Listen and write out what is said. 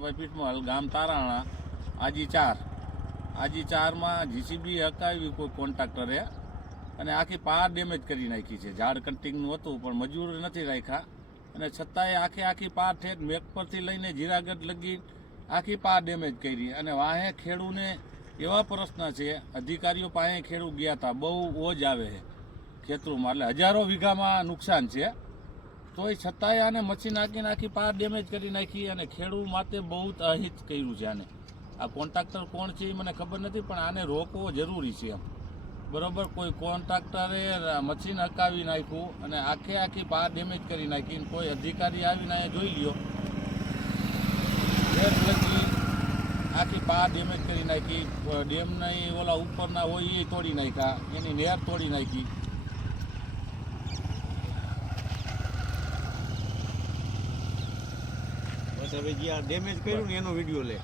ભાઈ પીઠમલ ગામ તારાણા, આજી ચાર. આજી ચારમાં જીસીબી હકાવી કોઈ કોન્ટ્રાક્ટરે અને આખી પાર ડેમેજ કરી નાખી છે. ઝાડ કટિંગનું હતું, પણ મજૂર નથી રાખ્યા. અને છતાંય આખી આખી પાર ઠેઠ મેક પરથી લઈને જીરાગઢ લગી આખી પાર ડેમેજ કરી. અને વાહે ખેડૂને એવા પ્રશ્ન છે, અધિકારીઓ પાસે ખેડૂ ગયા હતા બહુ ઓજ આવે છે ખેતરોમાં. એટલે હજારો વીઘામાં નુકસાન છે. તોય છતાંય આને મચી નાખી આખી પાર ડેમેજ કરી નાખી અને ખેડૂત માટે બહુ અહિત કર્યું છે આને. આ કોન્ટ્રાક્ટર કોણ છે એ મને ખબર નથી, પણ આને રોકવો જરૂરી છે એમ. બરોબર, કોઈ કોન્ટ્રાક્ટરે મશીન હકાવી નાખ્યું અને આખે આખી પાર ડેમેજ કરી નાખી કોઈ અધિકારી આવીને અહીંયા જોઈ લ્યો. આખી પાર ડેમેજ કરી નાખી, ડેમ નહીં, ઓલા ઉપરના હોય એ તોડી નાખ્યા, એની નેર તોડી નાખી. હવે જે આ ડેમેજ કર્યું ને એનો વીડિયો લે.